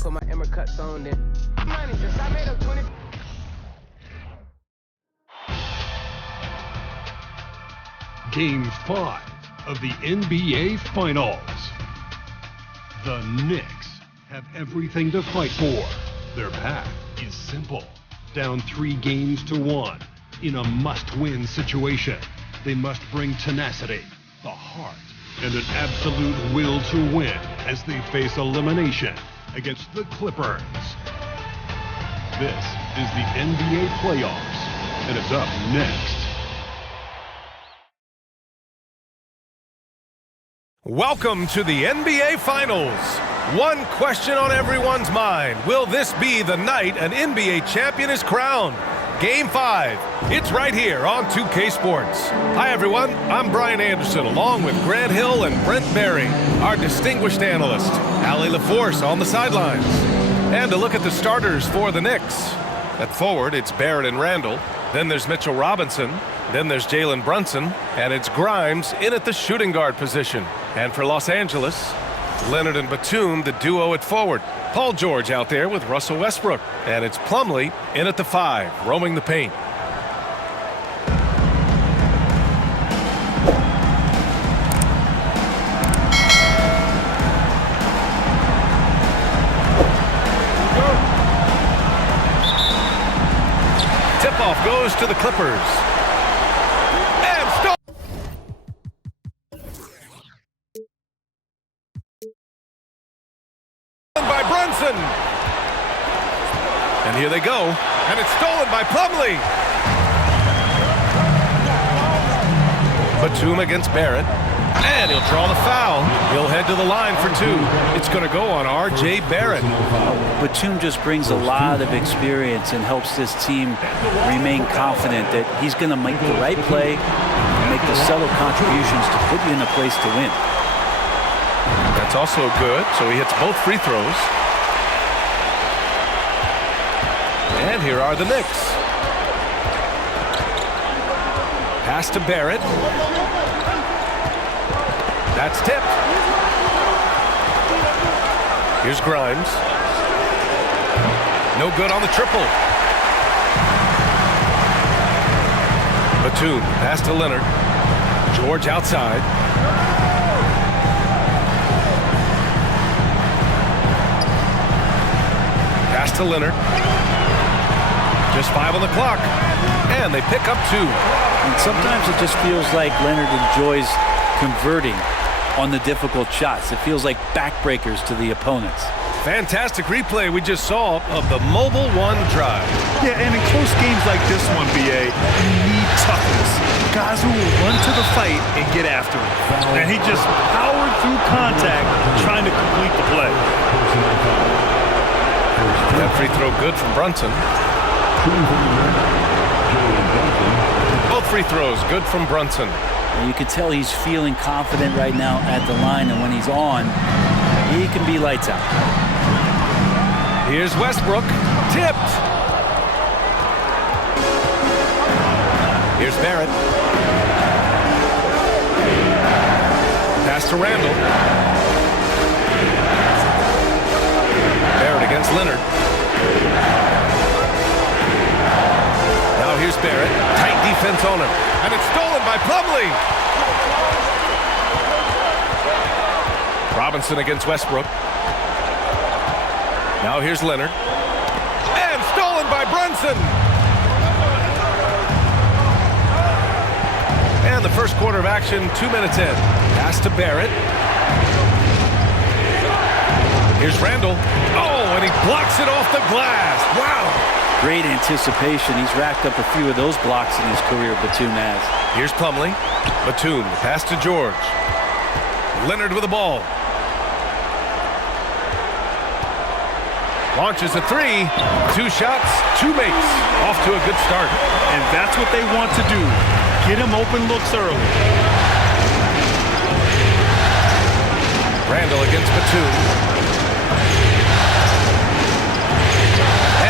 Put my Emmer cuts on then. Money, since I made up 20. Game 5 of the NBA Finals. The Knicks have everything to fight for. Their path is simple. Down 3 games to 1 in a must-win situation. They must bring tenacity, the heart, and an absolute will to win as they face elimination against the Clippers. This is the NBA Playoffs, and it's up next. Welcome to the NBA Finals. One question on everyone's mind. Will this be the night an NBA champion is crowned? Game 5. It's right here on 2K Sports. Hi, everyone. I'm Brian Anderson, along with Grant Hill and Brent Berry, our distinguished analyst, Allie LaForce on the sidelines. And a look at the starters for the Knicks. At forward, it's Barrett and Randall. Then there's Mitchell Robinson. Then there's Jalen Brunson. And it's Grimes in at the shooting guard position. And for Los Angeles, Leonard and Batum, the duo at forward. Paul George out there with Russell Westbrook. And it's Plumlee in at the 5, roaming the paint. Tip-off goes to the Clippers. And stolen by Brunson. And here they go. And it's stolen by Plumlee. Batum against Barrett. And he'll draw the foul. He'll head to the line for 2. It's going to go on R.J. Barrett. Batum just brings a lot of experience and helps this team remain confident that he's going to make the right play and make the subtle contributions to put you in a place to win. That's also good, so he hits both free throws. And here are the Knicks. Pass to Barrett. That's tipped. Here's Grimes. No good on the triple. Batum, pass to Leonard. George outside. Pass to Leonard. Just 5 on the clock. And they pick up 2. And sometimes it just feels like Leonard enjoys converting on the difficult shots. It feels like backbreakers to the opponents. Fantastic replay we just saw of the Mobile One drive. Yeah, and in close games like this one, BA, you need toughness. Guys who will run to the fight and get after it. And he just powered through contact trying to complete the play. That free throw good from Brunson. Both free throws good from Brunson. And you can tell he's feeling confident right now at the line, and when he's on, he can be lights out. Here's Westbrook, tipped. Here's Barrett. Pass to Randall. Barrett against Leonard. Now here's Barrett. Tight defense on him. And it's stolen by Plumlee. Robinson against Westbrook. Now here's Leonard. And stolen by Brunson. And the first quarter of action, 2 minutes in. Pass to Barrett. Here's Randall. Oh, and he blocks it off the glass. Wow. Great anticipation. He's racked up a few of those blocks in his career, Batum has. Here's Plumlee. Batum, pass to George. Leonard with the ball. Launches a 3. 2 shots, 2 makes. Off to a good start. And that's what they want to do. Get him open looks early. Randall against Batum.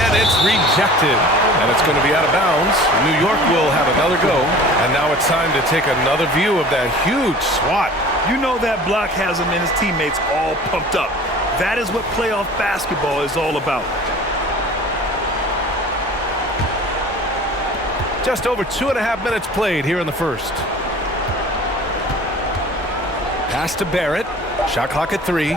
And it's rejected. And it's going to be out of bounds. New York will have another go. And now it's time to take another view of that huge swat. You know that block has him and his teammates all pumped up. That is what playoff basketball is all about. Just over 2.5 minutes played here in the first. Pass to Barrett. Shot clock at 3.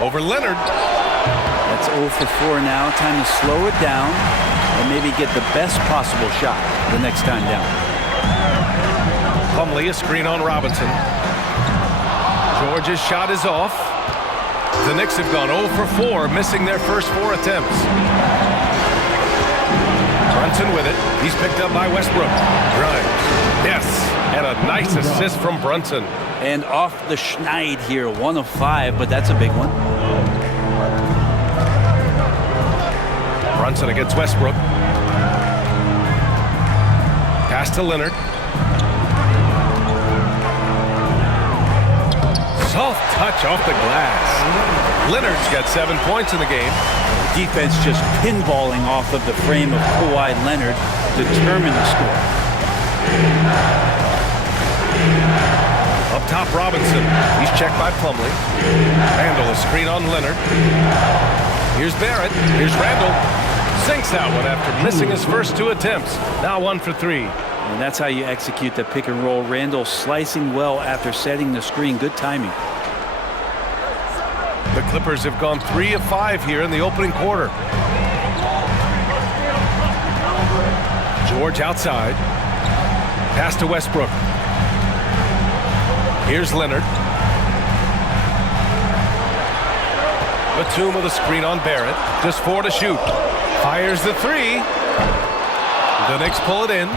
Over Leonard. That's 0 for 4 now. Time to slow it down and maybe get the best possible shot the next time down. Plumlee, a screen on Robinson. George's shot is off. The Knicks have gone 0 for 4, missing their first 4 attempts. Brunson with it. He's picked up by Westbrook. Grimes. Yes. And a nice assist from Brunson. And off the schneid here, 1 of 5, but that's a big one. Brunson against Westbrook. Pass to Leonard. Soft touch off the glass. Leonard's got 7 points in the game. Defense just pinballing off of the frame of Kawhi Leonard, determined to score. Up top, Robinson. He's checked by Plumlee. Randall, a screen on Leonard. Here's Barrett. Here's Randall. Sinks that one after missing his first 2 attempts. Now 1 for 3. And that's how you execute the pick and roll. Randall slicing well after setting the screen. Good timing. The Clippers have gone 3 of 5 here in the opening quarter. George outside. Pass to Westbrook. Here's Leonard. Batum with a screen on Barrett. Just 4 to shoot. Fires the 3. The Knicks pull it in.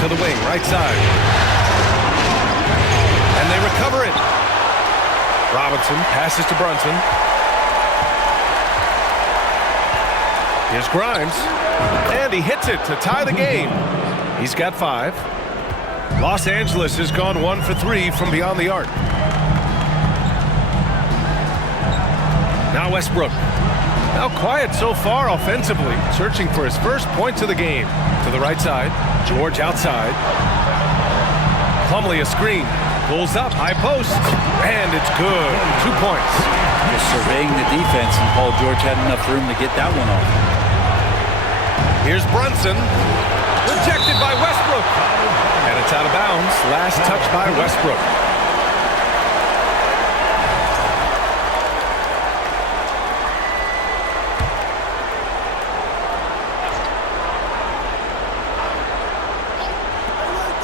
To the wing, right side. And they recover it. Robinson passes to Brunson. Here's Grimes. And he hits it to tie the game. He's got 5. Los Angeles has gone 1 for 3 from beyond the arc. Now Westbrook. Now quiet so far offensively. Searching for his first points of the game. To the right side. George outside. Plumlee a screen. Pulls up, high post, and it's good. 2 points. Just surveying the defense, and Paul George had enough room to get that one off. Here's Brunson. Rejected by Westbrook. And it's out of bounds. Last touch by Westbrook.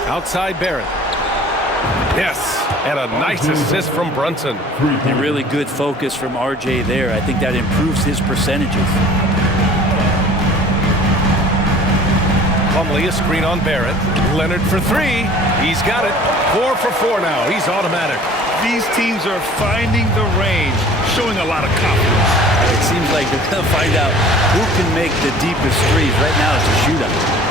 Outside Barrett. Yes, and a nice assist from Brunson. A really good focus from RJ there. I think that improves his percentages. Plumlee, a screen on Barrett. Leonard for 3. He's got it. 4 for 4 now. He's automatic. These teams are finding the range, showing a lot of confidence. It seems like they're going to find out who can make the deepest threes. Right now it's a shootout.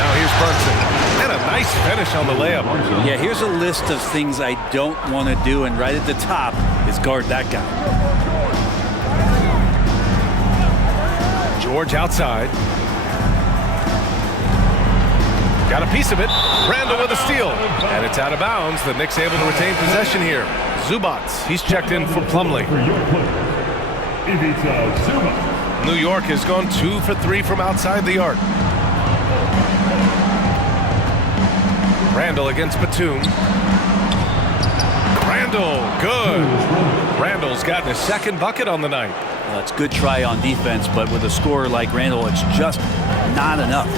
Now here's Brunson. And a nice finish on the layup. Yeah, here's a list of things I don't want to do, and right at the top is guard that guy. George outside. Got a piece of it. Randall with a steal. And it's out of bounds. The Knicks able to retain possession here. Zubats. He's checked in for Plumlee. New York has gone 2 for 3 from outside the arc. Randall against Batum. Randall, good. Randall's gotten his 2nd bucket on the night. Well, it's a good try on defense, but with a scorer like Randall, it's just not enough.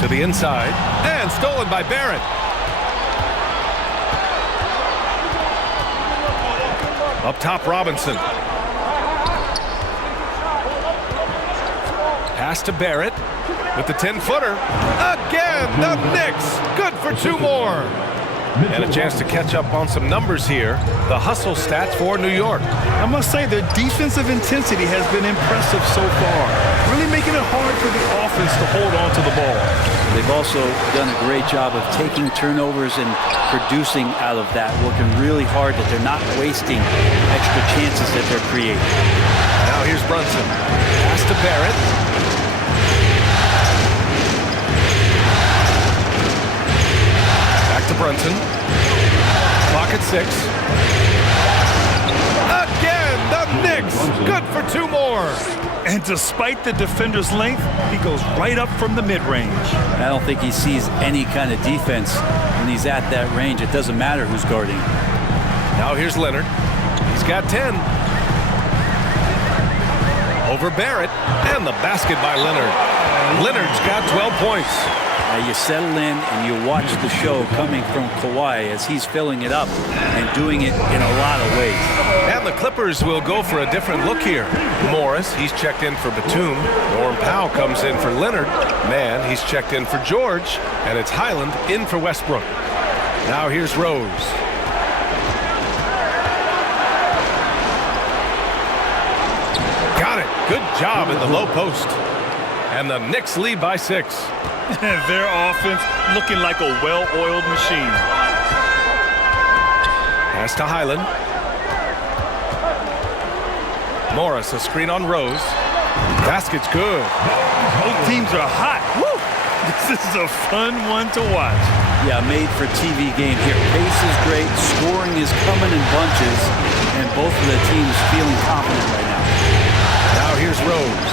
To the inside, and stolen by Barrett. Up top, Robinson. Pass to Barrett with the 10-footer. Again, the Knicks. Good for 2 more. And a chance to catch up on some numbers here. The hustle stats for New York. I must say, their defensive intensity has been impressive so far. Really making it hard for the offense to hold on to the ball. They've also done a great job of taking turnovers and producing out of that. Working really hard that they're not wasting extra chances that they're creating. Now here's Brunson. Pass to Barrett. Back to Brunson. Clock Clock at 6. Again, the Knicks. Good for 2 more. And despite the defender's length, he goes right up from the mid-range. I don't think he sees any kind of defense when he's at that range. It doesn't matter who's guarding. Now here's Leonard. He's got 10. Over Barrett, and the basket by Leonard. Leonard's got 12 points. Now you settle in and you watch the show coming from Kawhi as he's filling it up and doing it in a lot of ways. And the Clippers will go for a different look here. Morris, he's checked in for Batum. Norm Powell comes in for Leonard. Mann, he's checked in for George. And it's Highland in for Westbrook. Now here's Rose. Got it. Good job in the low post. And the Knicks lead by 6. Their offense looking like a well-oiled machine. Pass to Highland. Morris, a screen on Rose. Basket's good. Both teams are hot. Woo! This is a fun one to watch. Yeah, made for TV game here. Pace is great. Scoring is coming in bunches. And both of the teams feeling confident right now. Now here's Rose.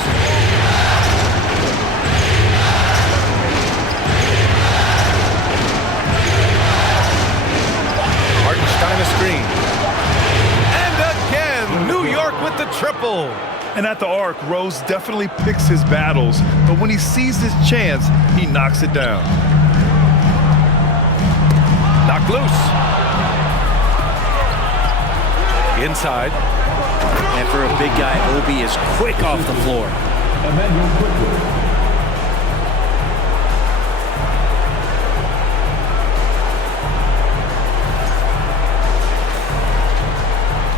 Hartenstein a screen. And again, New York with the triple. And at the arc, Rose definitely picks his battles, but when he sees his chance, he knocks it down. Knocked loose. Inside. And for a big guy, Obi is quick off the floor.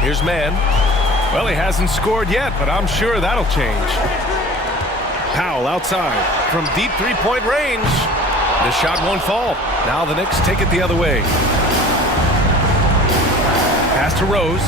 Here's Mann. Well, he hasn't scored yet, but I'm sure that'll change. Powell outside from deep three-point range. The shot won't fall. Now the Knicks take it the other way. Pass to Rose.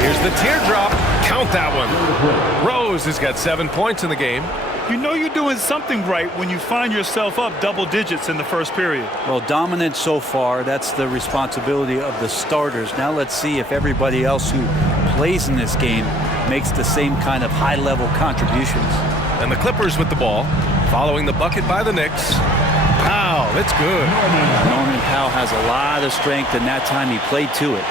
Here's the teardrop. Count that one. Rose has got 7 points in the game. You know you're doing something right when you find yourself up double digits in the first period. Well, dominant so far. That's the responsibility of the starters. Now let's see if everybody else who plays in this game makes the same kind of high-level contributions. And the Clippers with the ball, following the bucket by the Knicks. Powell, it's good. Norman Powell has a lot of strength, and that time he played to it.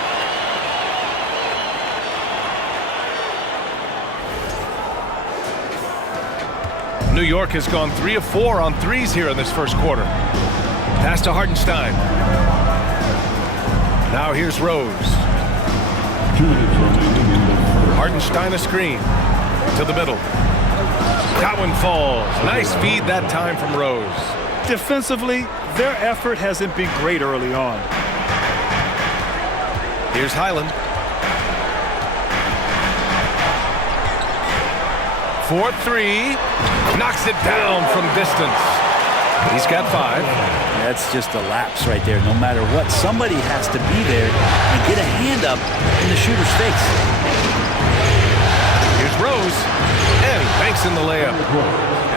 New York has gone 3 of 4 on threes here in this first quarter. Pass to Hartenstein. Now here's Rose. Hartenstein a screen to the middle. That one falls. Nice feed that time from Rose. Defensively, their effort hasn't been great early on. Here's Highland. 4-3. Knocks it down from distance. He's got 5. That's just a lapse right there. No matter what, somebody has to be there and get a hand up in the shooter's face. Here's Rose. And he banks in the layup.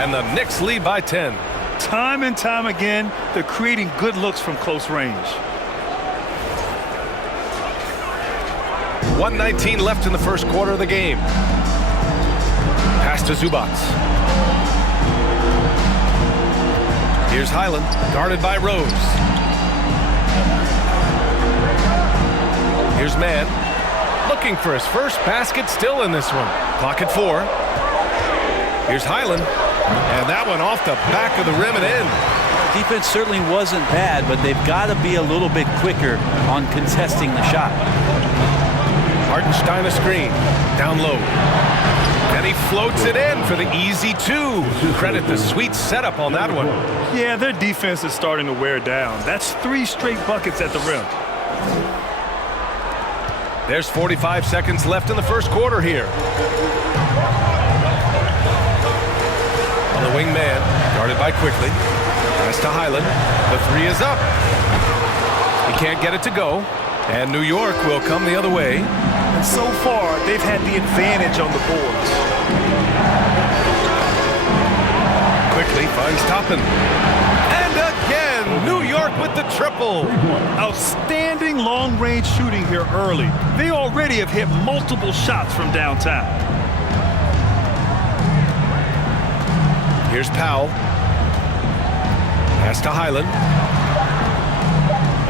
And the Knicks lead by 10. Time and time again, they're creating good looks from close range. 1:19 left in the first quarter of the game. Pass to Zubac. Here's Highland, guarded by Rose. Here's Mann, looking for his first basket, still in this one. Clock at 4. Here's Highland, and that one off the back of the rim and in. Defense certainly wasn't bad, but they've got to be a little bit quicker on contesting the shot. Hartenstein a screen, down low. And he floats it in for the easy 2. Credit the sweet setup on that one. Yeah, their defense is starting to wear down. That's 3 straight buckets at the rim. There's 45 seconds left in the first quarter here. On the wing man, guarded by Quickly. Pass to Highland. The 3 is up. He can't get it to go. And New York will come the other way. And so far, they've had the advantage on the boards. Quickly finds Toppin. York with the triple. Outstanding long-range shooting here early. They already have hit multiple shots from downtown. Here's Powell. Pass to Highland.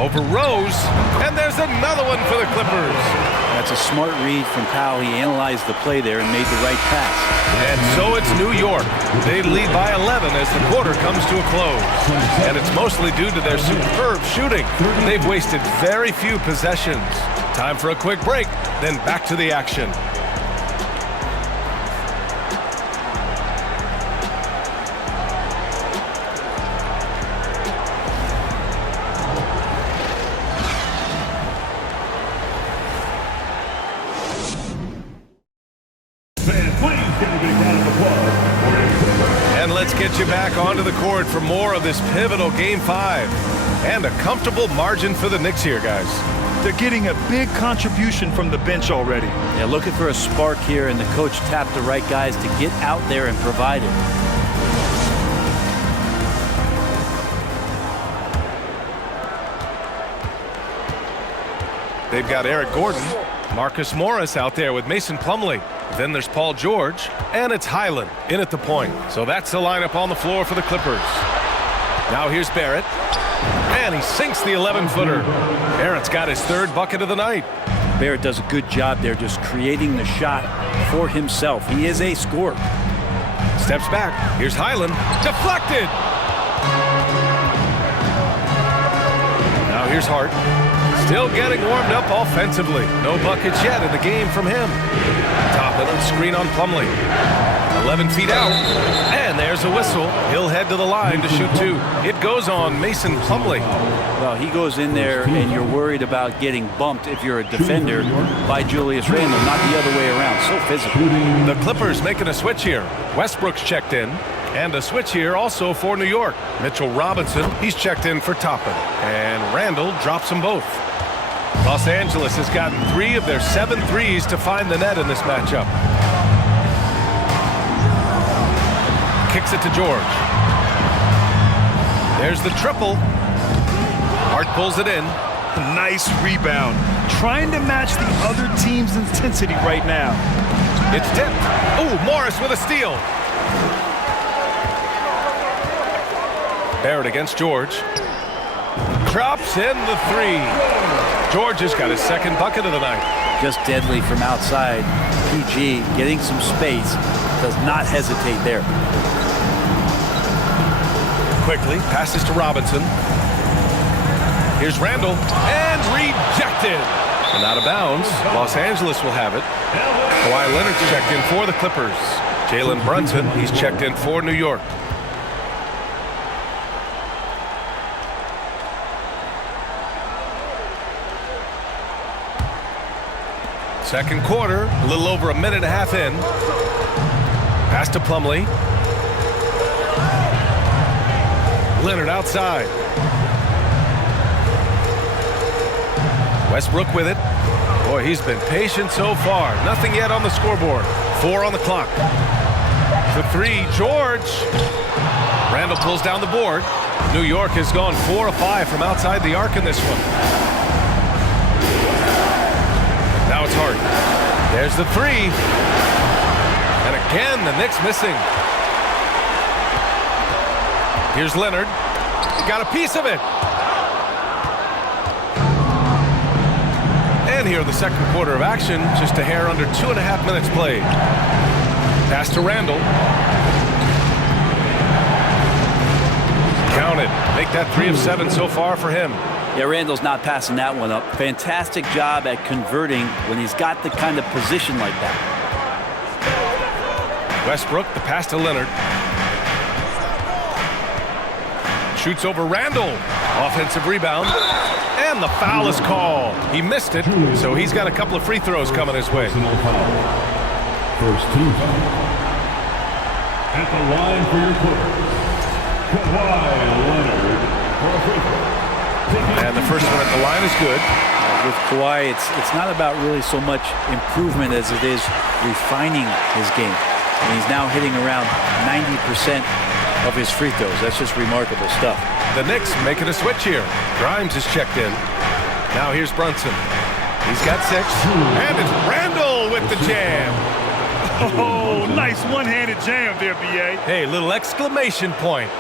Over Rose, and there's another one for the Clippers. That's a smart read from Powell. He analyzed the play there and made the right pass. And so it's New York. They lead by 11 as the quarter comes to a close. And it's mostly due to their superb shooting. They've wasted very few possessions. Time for a quick break, then back to the action. And let's get you back onto the court for more of this pivotal Game 5. And a comfortable margin for the Knicks here, guys. They're getting a big contribution from the bench already. Yeah, looking for a spark here, and the coach tapped the right guys to get out there and provide it. They've got Eric Gordon, Marcus Morris out there with Mason Plumlee. Then there's Paul George, and it's Highland in at the point. So that's the lineup on the floor for the Clippers. Now here's Barrett, and he sinks the 11-footer. Barrett's got his third bucket of the night. Barrett does a good job there just creating the shot for himself. He is a scorer. Steps back. Here's Highland. Deflected. Now here's Hart. Still getting warmed up offensively. No buckets yet in the game from him. Top of the screen on Plumlee. 11 feet out. And there's a whistle. He'll head to the line to shoot two. It goes on Mason Plumlee. Well, he goes in there and you're worried about getting bumped if you're a defender by Julius Randle, not the other way around. So physical. The Clippers making a switch here. Westbrook's checked in. And a switch here also for New York. Mitchell Robinson, he's checked in for Toppin. And Randle drops them both. Los Angeles has gotten 3 of their 7 threes to find the net in this matchup. Kicks it to George. There's the triple. Hart pulls it in. Nice rebound. Trying to match the other team's intensity right now. It's tipped. Oh, Morris with a steal. Barrett against George. Drops in the 3. George has got his second bucket of the night. Just deadly from outside. PG getting some space. Does not hesitate there. Quickly passes to Robinson. Here's Randle. And rejected. And out of bounds. Los Angeles will have it. Kawhi Leonard's checked in for the Clippers. Jalen Brunson, he's checked in for New York. Second quarter, a little over a minute and a half in. Pass to Plumlee. Leonard outside. Westbrook with it. Boy, he's been patient so far. Nothing yet on the scoreboard. 4 on the clock. For 3, George. Randle pulls down the board. New York has gone 4 of 5 from outside the arc in this one. Now it's Hart. There's the 3. And again, the Knicks missing. Here's Leonard. Got a piece of it. And here the second quarter of action. Just a hair under 2.5 minutes played. Pass to Randle. Counted. Make that 3 of 7 so far for him. Yeah, Randle's not passing that one up. Fantastic job at converting when he's got the kind of position like that. Westbrook, the pass to Leonard. Shoots over Randle. Offensive rebound. And the foul is called. He missed it, so he's got a couple of free throws coming his way. First team foul. At the line for your Clippers, Kawhi Leonard for a free throw. And the first one at the line is good. With Kawhi, it's not about really so much improvement as it is refining his game. And he's now hitting around 90% of his free throws. That's just remarkable stuff. The Knicks making a switch here. Grimes is checked in. Now here's Brunson. He's got 6. And it's Randall with the jam. Oh, nice one-handed jam there, B.A. Hey, little exclamation point.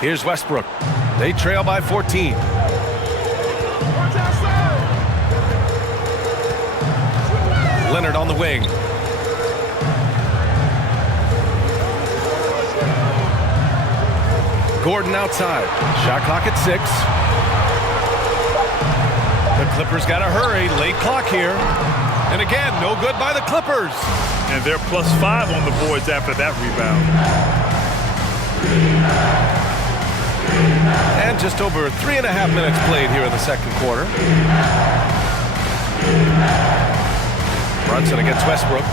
Here's Westbrook. They trail by 14. Leonard on the wing. Gordon outside. Shot clock at 6. The Clippers got to hurry. Late clock here. And again, no good by the Clippers. And they're +5 on the boards after that rebound. And just over 3.5 minutes played here in the second quarter. Brunson against Westbrook.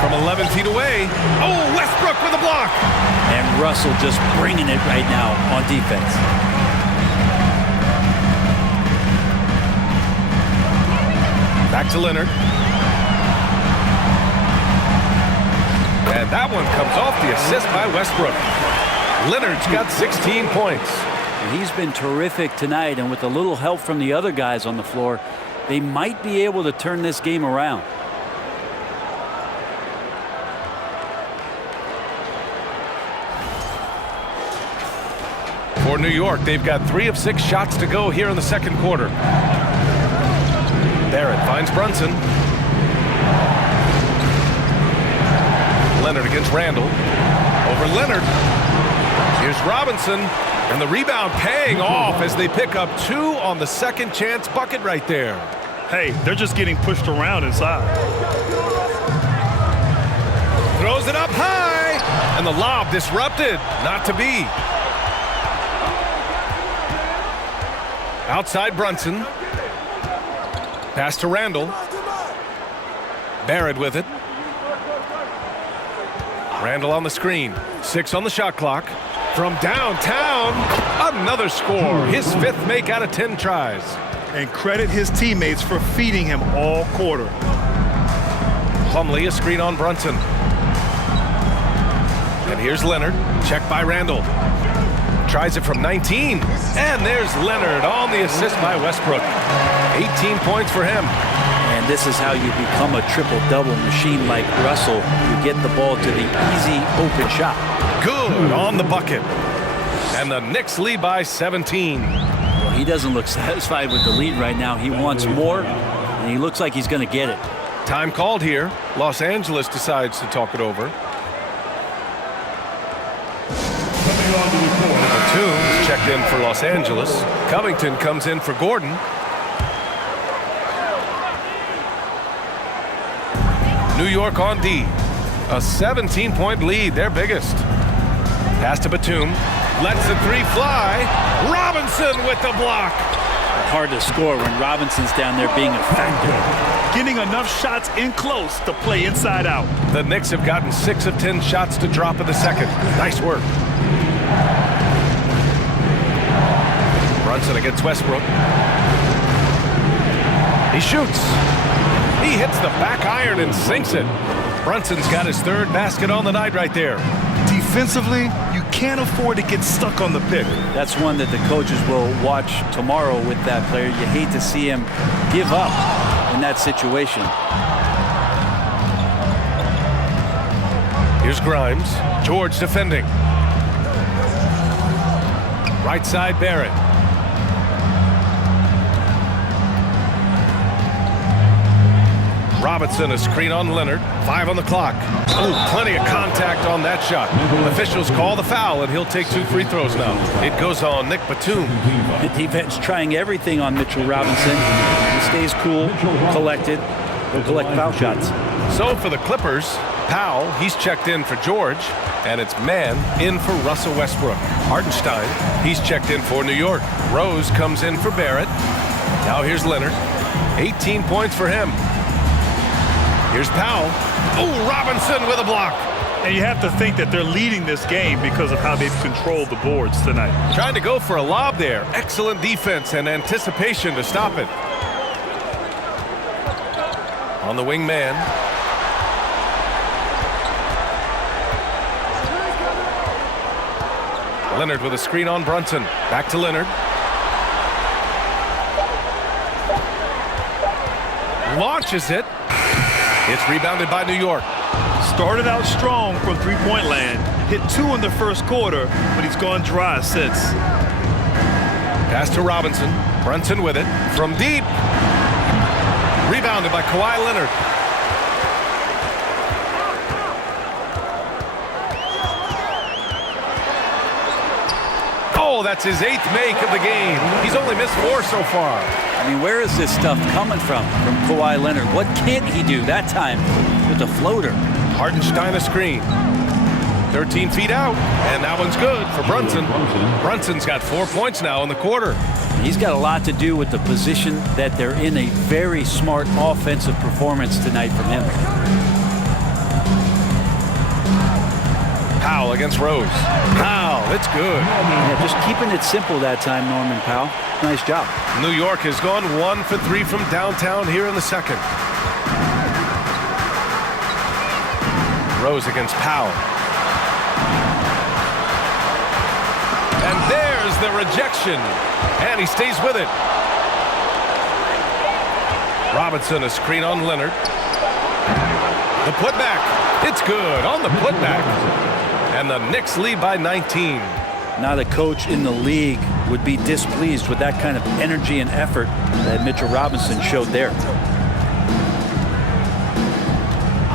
From 11 feet away. Oh, Westbrook with a block. And Russell just bringing it right now on defense. Back to Leonard. And that one comes off the assist by Westbrook. Leonard's got 16 points. He's been terrific tonight, and with a little help from the other guys on the floor, they might be able to turn this game around. For New York, they've got 3 of 6 shots to go here in the second quarter. Barrett finds Brunson. Leonard against Randall. Over Leonard. Here's Robinson. And the rebound paying off as they pick up 2 on the second chance bucket right there. Hey, they're just getting pushed around inside. Throws it up high. And the lob disrupted. Not to be. Outside Brunson. Pass to Randall. Barrett with it. Randall on the screen. 6 on the shot clock. From downtown, another score. His 5th make out of 10 tries. And credit his teammates for feeding him all quarter. Plumlee, a screen on Brunson. And here's Leonard. Check by Randall. Tries it from 19. And there's Leonard on the assist by Westbrook. 18 points for him. And this is how you become a triple-double machine like Russell. You get the ball to the easy open shot. Good on the bucket. And the Knicks lead by 17. Well, he doesn't look satisfied with the lead right now. He wants more, and he looks like he's going to get it. Time called here. Los Angeles decides to talk it over. Batum's checked in for Los Angeles. Covington comes in for Gordon. New York on D. A 17-point lead, their biggest. Pass to Batum. Lets the 3 fly. Robinson with the block. Hard to score when Robinson's down there being a factor. Getting enough shots in close to play inside out. The Knicks have gotten 6 of 10 shots to drop in the second. Nice work. Brunson against Westbrook. He shoots. He hits the back iron and sinks it. Brunson's got his 3rd basket on the night right there. Defensively, you can't afford to get stuck on the pick. That's one that the coaches will watch tomorrow with that player. You hate to see him give up in that situation. Here's Grimes. George defending. Right side, Barrett. Robinson, a screen on Leonard. 5 on the clock. Oh, plenty of contact on that shot. Officials call the foul, and he'll take 2 free throws now. It goes on Nick Batum. The defense trying everything on Mitchell Robinson. He stays cool, collected. He'll collect foul shots. So for the Clippers, Powell, he's checked in for George. And it's Mann in for Russell Westbrook. Hartenstein, he's checked in for New York. Rose comes in for Barrett. Now here's Leonard. 18 points for him. Here's Powell. Oh, Robinson with a block. And you have to think that they're leading this game because of how they've controlled the boards tonight. Trying to go for a lob there. Excellent defense and anticipation to stop it. on the wing man. Leonard with a screen on Brunson. Back to Leonard. Launches it. It's rebounded by New York. Started out strong from three-point land. Hit 2 in the first quarter, but he's gone dry since. Pass to Robinson. Brunson with it from deep. Rebounded by Kawhi Leonard. Oh, that's his 8th make of the game. He's only missed 4 so far. I mean, where is this stuff coming from Kawhi Leonard? What can't he do that time with the floater? Hartenstein a screen. 13 feet out, and that one's good for Brunson. Brunson's got 4 points now in the quarter. He's got a lot to do with the position that they're in. A very smart offensive performance tonight from him. Powell against Rose. Powell, it's good. Yeah, just keeping it simple that time, Norman Powell. Nice job. New York has gone 1 for 3 from downtown here in the second. Rose against Powell. And there's the rejection. And he stays with it. Robinson a screen on Leonard. The putback. It's good on the putback. And the Knicks lead by 19. Not a coach in the league would be displeased with that kind of energy and effort that Mitchell Robinson showed there.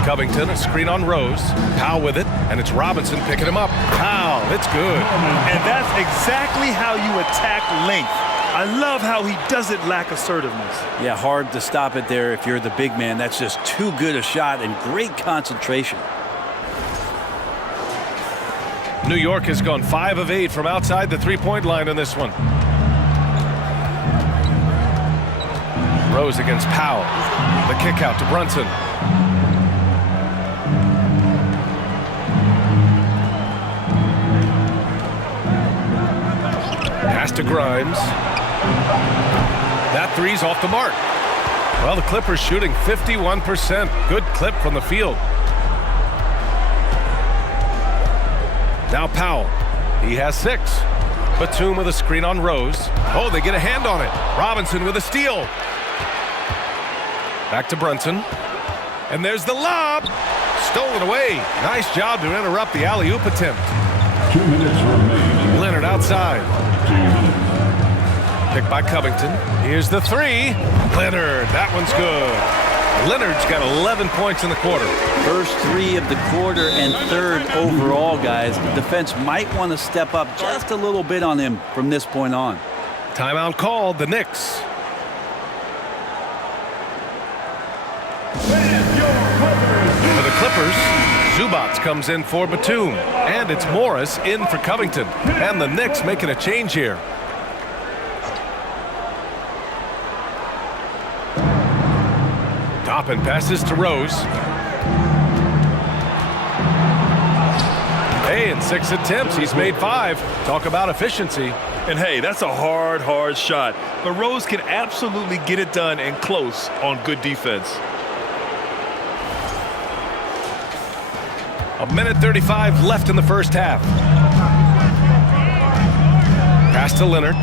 Covington, a screen on Rose. Powell with it, and it's Robinson picking him up. Powell, it's good. And that's exactly how you attack length. I love how he doesn't lack assertiveness. Yeah, hard to stop it there if you're the big man. That's just too good a shot and great concentration. New York has gone 5 of 8 from outside the three-point line in this one. Rose against Powell. The kick out to Brunson. Pass to Grimes. That three's off the mark. Well, the Clippers shooting 51%. Good clip from the field. Now Powell. He has 6. Batum with a screen on Rose. Oh, they get a hand on it. Robinson with a steal. Back to Brunson. And there's the lob. Stolen away. Nice job to interrupt the alley-oop attempt. 2 minutes remaining. Leonard outside. Picked by Covington. Here's the 3. Leonard, that one's good. Leonard's got 11 points in the quarter. First 3 of the quarter and 3rd overall, guys. The defense might want to step up just a little bit on him from this point on. Timeout called, the Knicks. For the Clippers, Zubac comes in for Batum. And it's Morris in for Covington. And the Knicks making a change here. Toppin passes to Rose. Hey, in 6 attempts, he's made 5. Talk about efficiency. And hey, that's a hard shot. But Rose can absolutely get it done and close on good defense. 1:35 left in the first half. Pass to Leonard.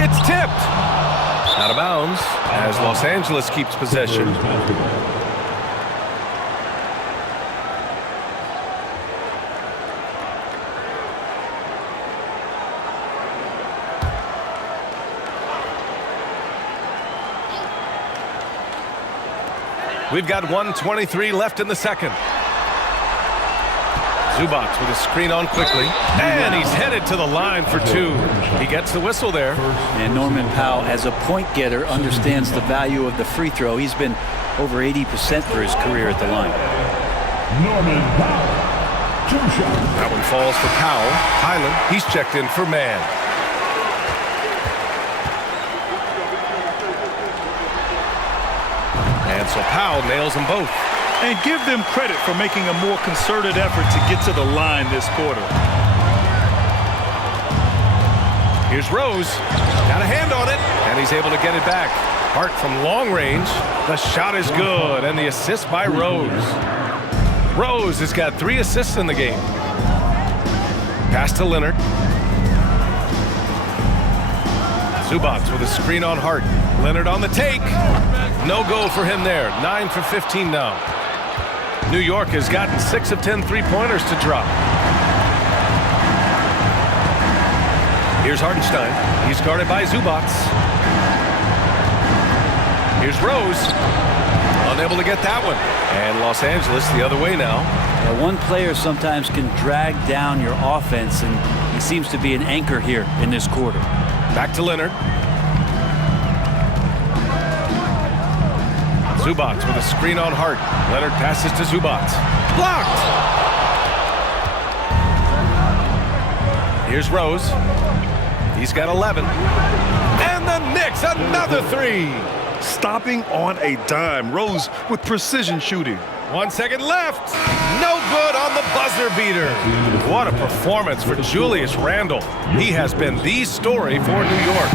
It's tipped. Out of bounds as Los Angeles keeps possession. We've got 1:23 left in the second. Zubac with a screen on quickly. And he's headed to the line for 2. He gets the whistle there. And Norman Powell, as a point getter, understands the value of the free throw. He's been over 80% for his career at the line. Norman Powell. 2 shots. That one falls for Powell. Highland, he's checked in for man. And so Powell nails them both. And give them credit for making a more concerted effort to get to the line this quarter. Here's Rose. Got a hand on it, and he's able to get it back. Hart from long range. The shot is good, and the assist by Rose. Rose has got 3 assists in the game. Pass to Leonard. Zubac with a screen on Hart. Leonard on the take. No go for him there. 9 for 15 now. New York has gotten 6 of 10 three-pointers to drop. Here's Hartenstein. He's guarded by Zubac. Here's Rose. Unable to get that one. And Los Angeles the other way now. One player sometimes can drag down your offense, and he seems to be an anchor here in this quarter. Back to Leonard. Zubac with a screen on Hart. Leonard passes to Zubac. Blocked! Here's Rose. He's got 11. And the Knicks, another 3. Stopping on a dime. Rose with precision shooting. 1 second left. No good on the buzzer beater. What a performance for Julius Randle. He has been the story for New York.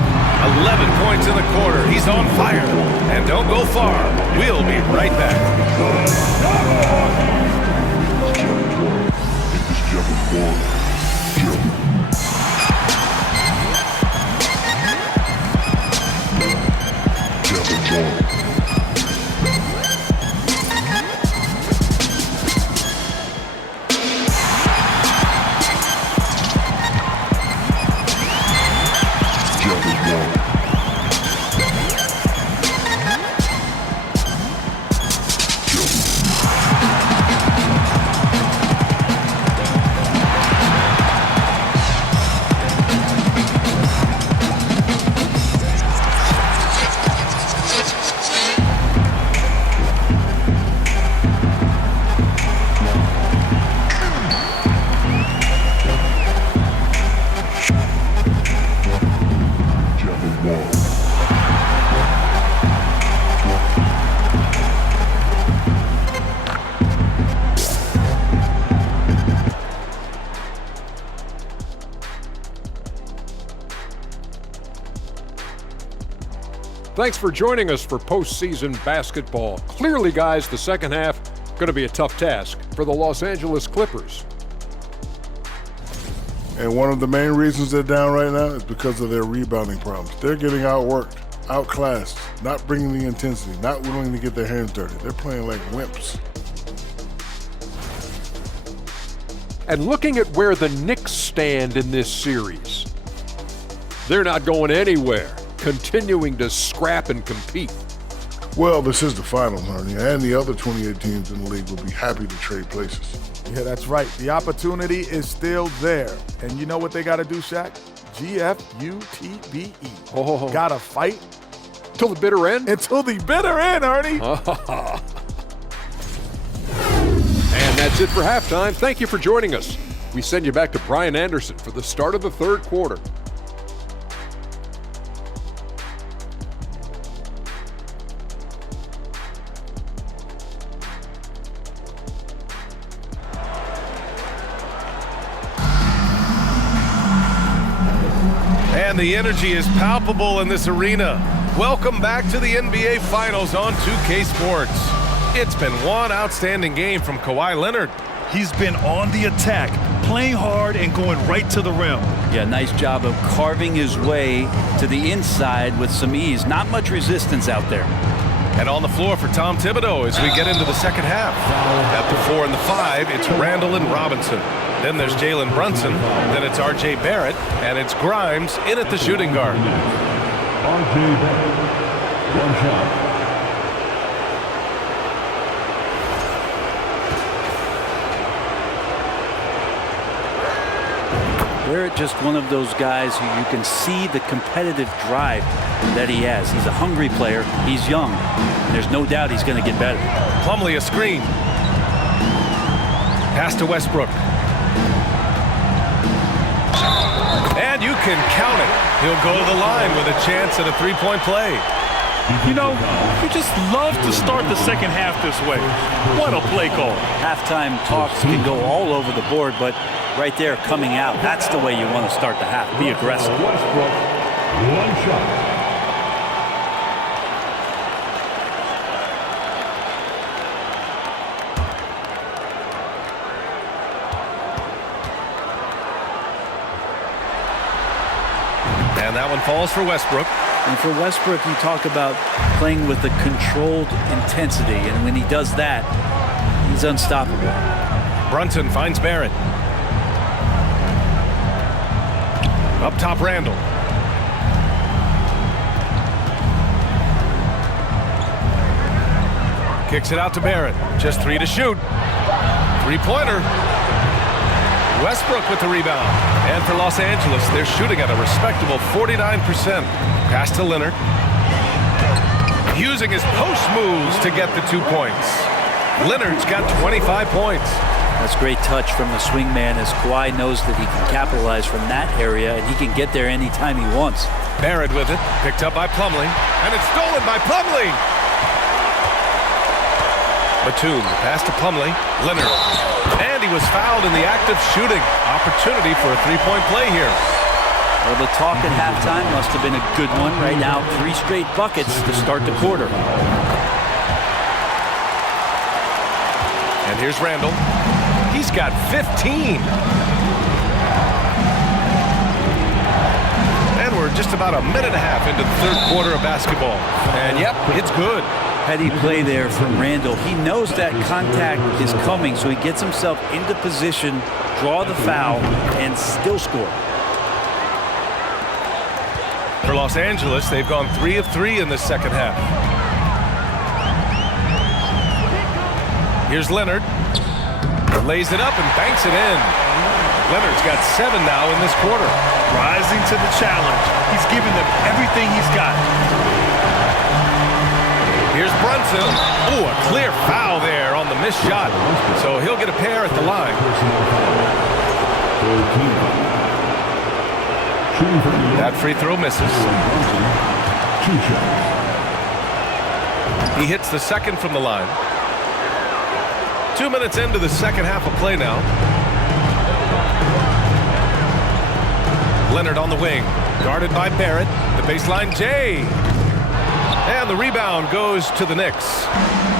11 points in the quarter. He's on fire. And don't go far. We'll be right back. Thanks for joining us for postseason basketball. Clearly, guys, the second half going to be a tough task for the Los Angeles Clippers. And one of the main reasons they're down right now is because of their rebounding problems. They're getting outworked, outclassed, not bringing the intensity, not willing to get their hands dirty. They're playing like wimps. And looking at where the Knicks stand in this series, they're not going anywhere, continuing to scrap and compete. Well, this is the finals, Ernie, and the other 28 teams in the league will be happy to trade places. Yeah, that's right. The opportunity is still there. And you know what they got to do, Shaq? GFUTBE. Oh. Got to fight. Till the bitter end? Until the bitter end, Ernie. And that's it for halftime. Thank you for joining us. We send you back to Brian Anderson for the start of the third quarter. And the energy is palpable in this arena. Welcome back to the NBA Finals on 2K Sports. It's been one outstanding game from Kawhi Leonard. He's been on the attack, playing hard and going right to the rim. Yeah, nice job of carving his way to the inside with some ease. Not much resistance out there. And on the floor for Tom Thibodeau as we get into the second half. At the 4 and the 5, it's Randle and Robinson. Then there's Jalen Brunson. Then it's R.J. Barrett. And it's Grimes in at the shooting guard. R.J. Barrett, one shot. Barrett, just one of those guys who you can see the competitive drive that he has. He's a hungry player. He's young. There's no doubt he's going to get better. Plumlee a screen. Pass to Westbrook. And you can count it. He'll go to the line with a chance at a three-point play. You know, you just love to start the second half this way. What a play call. Halftime talks can go all over the board, but right there coming out, that's the way you want to start the half. Be aggressive. Westbrook, one shot. And that one falls for Westbrook. And for Westbrook, you talk about playing with a controlled intensity. And when he does that, he's unstoppable. Brunson finds Barrett. Up top, Randall. Kicks it out to Barrett. Just 3 to shoot. Three-pointer. Westbrook with the rebound. And for Los Angeles, they're shooting at a respectable 49%. Pass to Leonard. Using his post moves to get the 2 points. Leonard's got 25 points. That's great touch from the swingman, as Kawhi knows that he can capitalize from that area and he can get there anytime he wants. Barrett with it. Picked up by Plumlee. And it's stolen by Plumlee. Batum, pass to Plumlee. Leonard. And he was fouled in the act of shooting. Opportunity for a three-point play here. Well, the talk at halftime must have been a good one. Right now, 3 straight buckets to start the quarter. And here's Randall. He's got 15. And we're just about a minute and a half into the third quarter of basketball. And yep, it's good. Heady play there from Randall. He knows that contact is coming, so he gets himself into position, draw the foul, and still score. For Los Angeles, they've gone 3 of 3 in the second half. Here's Leonard. Lays it up and banks it in. Leonard's got 7 now in this quarter. Rising to the challenge. He's giving them everything he's got. Here's Brunson. Ooh, a clear foul there on the missed shot. So he'll get a pair at the line. That free throw misses. He hits the second from the line. 2 minutes into the second half of play now. Leonard on the wing, guarded by Barrett. The baseline, Jay. And the rebound goes to the Knicks.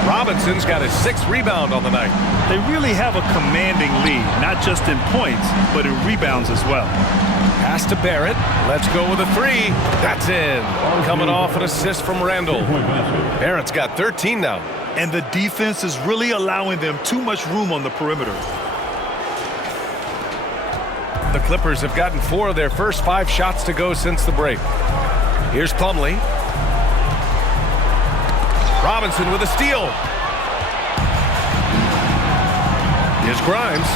Robinson's got his 6th rebound on the night. They really have a commanding lead, not just in points, but in rebounds as well. Pass to Barrett. Let's go with a 3. That's in. Coming off an assist from Randall. Barrett's got 13 now. And the defense is really allowing them too much room on the perimeter. The Clippers have gotten 4 of their first 5 shots to go since the break. Here's Plumlee. Robinson with a steal. Here's Grimes.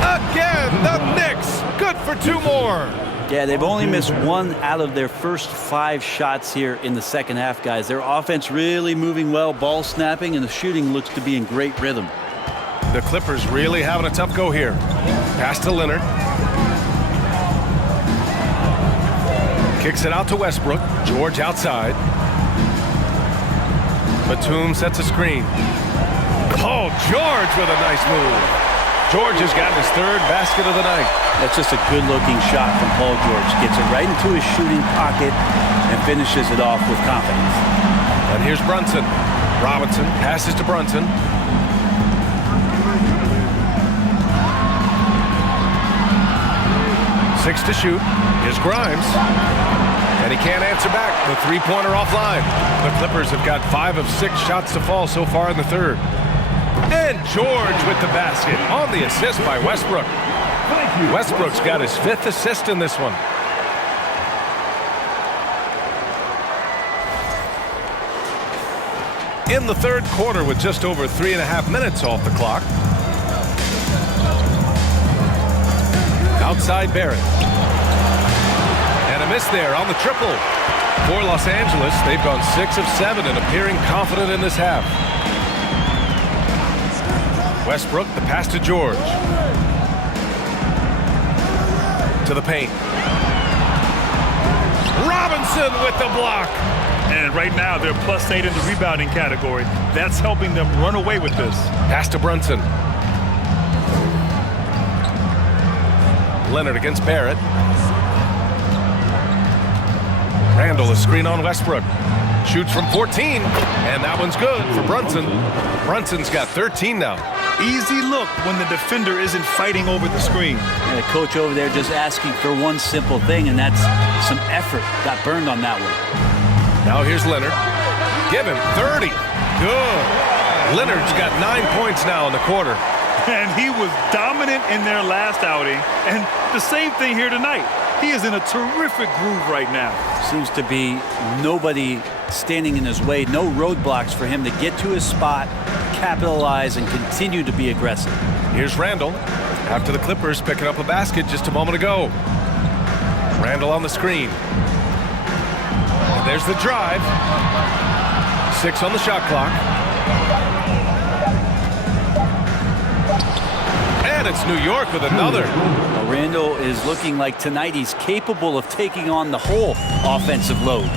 Again, the Knicks. Good for 2 more. Yeah, they've only missed 1 out of their first 5 shots here in the second half, guys. Their offense really moving well, ball snapping, and the shooting looks to be in great rhythm. The Clippers really having a tough go here. Pass to Leonard. Kicks it out to Westbrook. George outside. Batum sets a screen. Paul George with a nice move. George has gotten his 3rd basket of the night. That's just a good-looking shot from Paul George. Gets it right into his shooting pocket and finishes it off with confidence. And here's Brunson. Robinson passes to Brunson. Six to shoot. Here's Grimes. And he can't answer back. The three-pointer offline. The Clippers have got 5 of 6 shots to fall so far in the third. And George with the basket on the assist by Westbrook. Westbrook's got his 5th assist in this one. In the third quarter with just over 3.5 minutes off the clock. Outside Barrett. And a miss there on the triple. For Los Angeles, they've gone 6 of 7 and appearing confident in this half. Westbrook, the pass to George. To the paint. Robinson with the block. And right now, they're +8 in the rebounding category. That's helping them run away with this. Pass to Brunson. Leonard against Barrett. Randall, a screen on Westbrook. Shoots from 14, and that one's good for Brunson. Brunson's got 13 now. easy look when the defender isn't fighting over the screen. And the coach over there just asking for one simple thing, and that's some effort. Got burned on that one. Now here's Leonard. Give him 30. Good. Leonard's got 9 points now in the quarter. And he was dominant in their last outing. And the same thing here tonight. He is in a terrific groove right now. Seems to be nobody standing in his way. No roadblocks for him to get to his spot, capitalize, and continue to be aggressive. Here's Randall after the Clippers picking up a basket just a moment ago. Randall on the screen. And there's the drive. 6 on the shot clock. And it's New York with another. Well, Randall is looking like tonight he's capable of taking on the whole offensive load.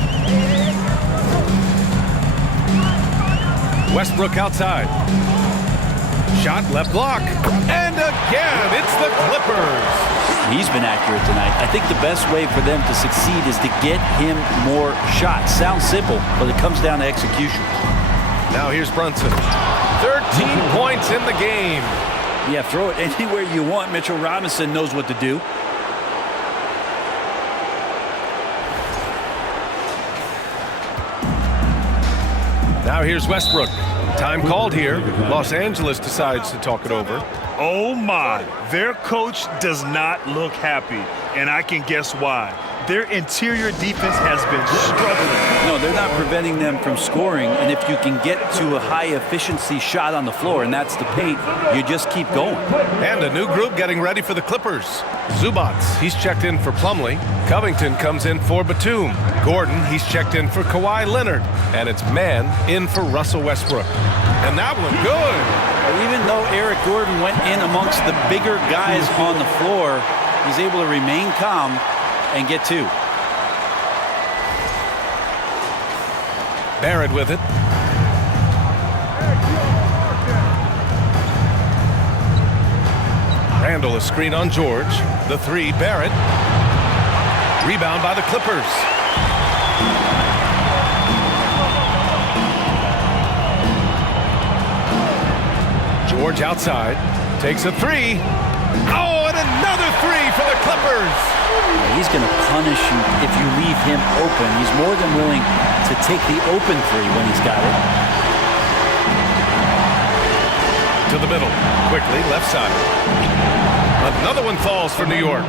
Westbrook outside. Shot left block. And again, it's the Clippers. He's been accurate tonight. I think the best way for them to succeed is to get him more shots. Sounds simple, but it comes down to execution. Now here's Brunson. 13 points in the game. Yeah, throw it anywhere you want. Mitchell Robinson knows what to do. Now here's Westbrook. Time called here. Los Angeles decides to talk it over. Oh my, their coach does not look happy, and I can guess why. Their interior defense has been struggling. No, they're not preventing them from scoring, and if you can get to a high-efficiency shot on the floor, and that's the paint, you just keep going. And a new group getting ready for the Clippers. Zubats, he's checked in for Plumlee. Covington comes in for Batum. Gordon, he's checked in for Kawhi Leonard. And it's Man in for Russell Westbrook. And that one, good. Even though Eric Gordon went in amongst the bigger guys on the floor, he's able to remain calm and get 2. Barrett with it. Randall, a screen on George. The 3, Barrett. Rebound by the Clippers. George outside. Takes a 3. Oh, and another 3 for the Clippers. He's going to punish you if you leave him open. He's more than willing to take the open 3 when he's got it. To the middle. Quickly, left side. Another one falls for New York.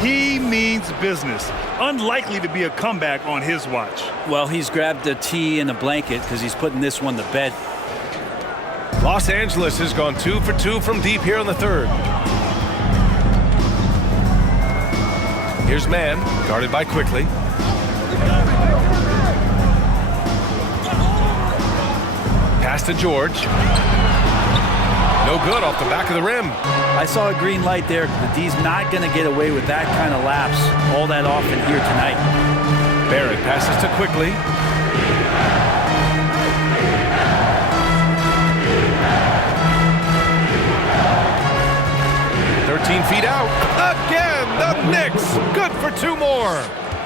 He means business. Unlikely to be a comeback on his watch. Well, he's grabbed a tee and a blanket because he's putting this one to bed. Los Angeles has gone 2 for 2 from deep here in the 3rd. Here's Man, guarded by Quickly. Pass to George. No good off the back of the rim. I saw a green light there. The D's not going to get away with that kind of lapse all that often here tonight. Barrett passes to Quickly. Feet out. Again, the Knicks. Good for 2 more.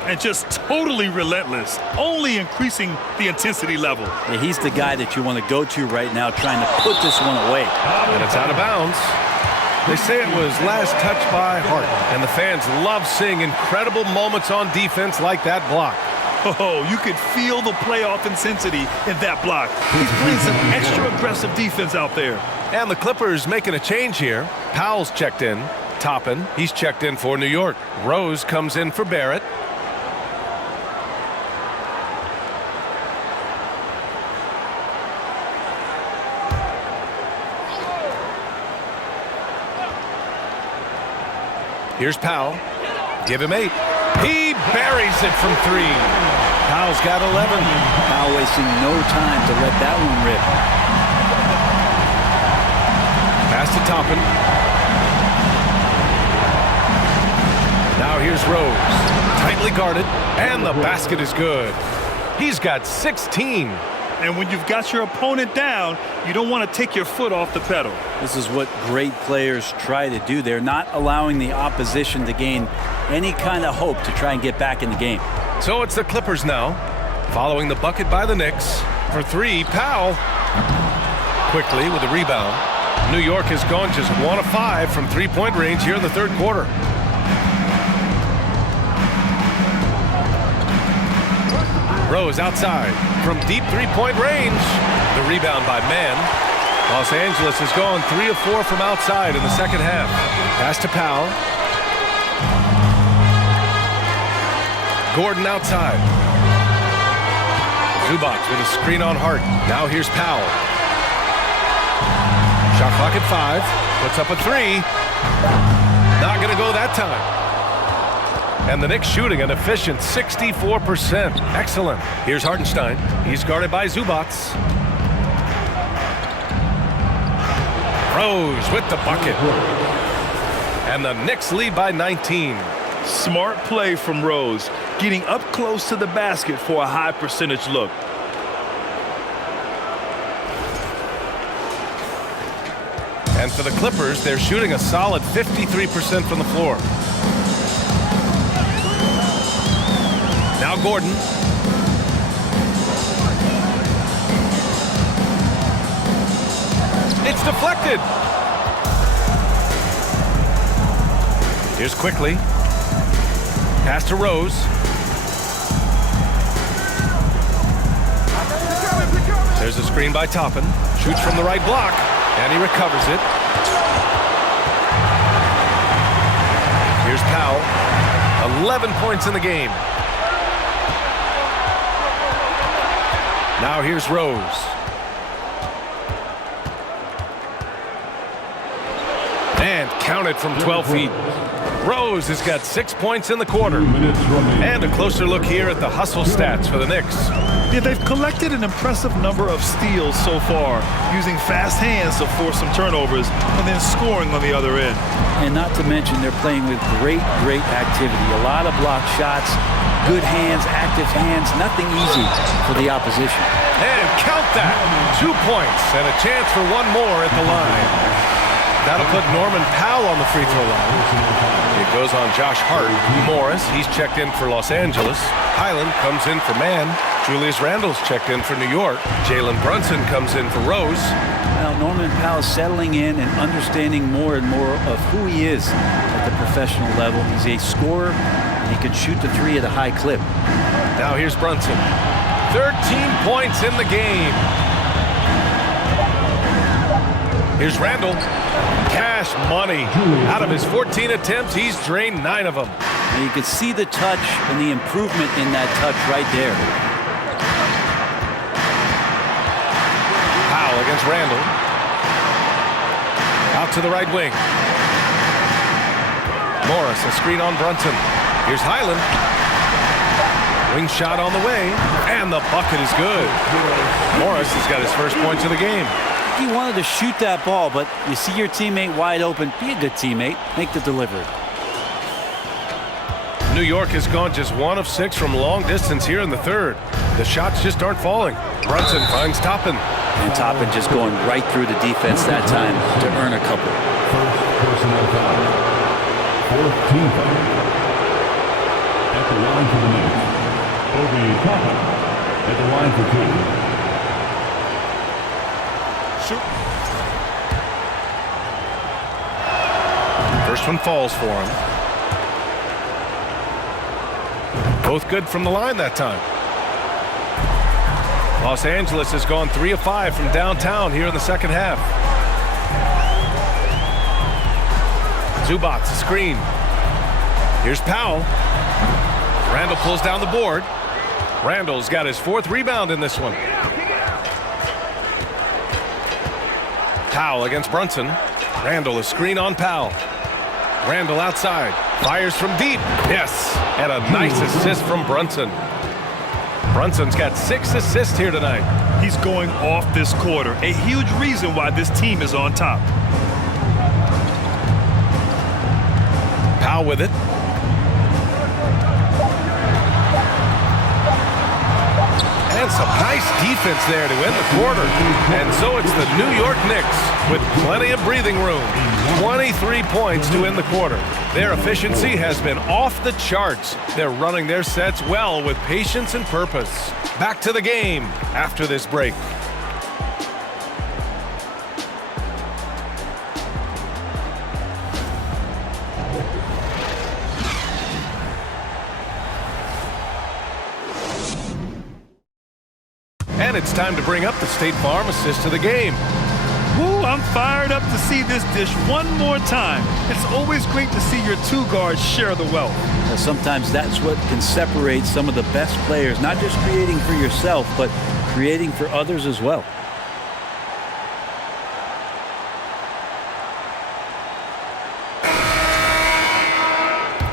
And just totally relentless, only increasing the intensity level. Yeah, he's the guy that you want to go to right now, trying to put this one away. And it's out of bounds. They say it was last touched by Hart, and the fans love seeing incredible moments on defense like that block. Oh, you could feel the playoff intensity in that block. He's playing some extra aggressive defense out there. And the Clippers making a change here. Powell's checked in. Toppin, he's checked in for New York. Rose comes in for Barrett. Here's Powell. Give him 8. He buries it from 3. Powell's got 11. Powell wasting no time to let that one rip. Pass to Toppin. Now here's Rose. Tightly guarded. And the basket is good. He's got 16. And when you've got your opponent down, you don't want to take your foot off the pedal. This is what great players try to do. They're not allowing the opposition to gain any kind of hope to try and get back in the game. So it's the Clippers now, following the bucket by the Knicks. For 3, Powell. Quickly with a rebound. New York has gone just 1 of 5 from three-point range here in the third quarter. Rose outside from deep three-point range. The rebound by Mann. Los Angeles has gone 3 of 4 from outside in the second half. Pass to Powell. Gordon outside. Zubac with a screen on Hart. Now here's Powell. Shot clock at 5. Puts up a 3. Not going to go that time. And the Knicks shooting an efficient 64%. Excellent. Here's Hartenstein. He's guarded by Zubac. Rose with the bucket. And the Knicks lead by 19. Smart play from Rose, getting up close to the basket for a high percentage look. And for the Clippers, they're shooting a solid 53% from the floor. Now Gordon. It's deflected. Here's Quickly. Pass to Rose. There's a screen by Toppin. Shoots from the right block, and he recovers it. Here's Powell. 11 points in the game. Now here's Rose. And counted from 12 feet. Rose has got 6 points in the quarter. And a closer look here at the hustle stats for the Knicks. Yeah, they've collected an impressive number of steals so far, using fast hands to force some turnovers and then scoring on the other end. And not to mention they're playing with great activity. A lot of block shots, good hands, active hands, nothing easy for the opposition. And count that. 2 points and a chance for one more at the line. That'll put Norman Powell on the free throw line. It goes on Josh Hart. Morris, he's checked in for Los Angeles. Highland comes in for Mann. Julius Randle's checked in for New York. Jalen Brunson comes in for Rose. Now Norman Powell settling in and understanding more and more of who he is at the professional level. He's a scorer, and he can shoot the three at a high clip. Now here's Brunson. 13 points in the game. Here's Randle. Cash money. Out of his 14 attempts, he's drained 9 of them. And you can see the touch and the improvement in that touch right there. Powell against Randle. Out to the right wing. Morris, a screen on Brunson. Here's Highland. Wing shot on the way. And the bucket is good. Morris has got his first points of the game. He wanted to shoot that ball, but you see your teammate wide open. Be a good teammate. Make the delivery. New York has gone just 1 of 6 from long distance here in the third. The shots just aren't falling. Brunson finds Toppin. And Toppin just going right through the defense that time to earn a couple. First personal foul. 4th team foul. At the line for the Knicks. Obi Toppin at the line for 2. First one falls for him. Both good from the line that time. Los Angeles has gone 3 of 5 from downtown here in the second half. Zubac, a screen. Here's Powell. Randle pulls down the board. Randle's got his 4th rebound in this one. Powell against Brunson. Randle, a screen on Powell. Randle outside. Fires from deep. Yes. And a nice assist from Brunson. Brunson's got 6 assists here tonight. He's going off this quarter. A huge reason why this team is on top. Powell with it. And some nice defense there to end the quarter. And so it's the New York Knicks with plenty of breathing room. 23 points to end the quarter. Their efficiency has been off the charts. They're running their sets well with patience and purpose. Back to the game after this break. it's time to bring up the State Farm assist of the game. Woo, I'm fired up to see this dish one more time. It's always great to see your two guards share the wealth. Sometimes that's what can separate some of the best players, not just creating for yourself, but creating for others as well.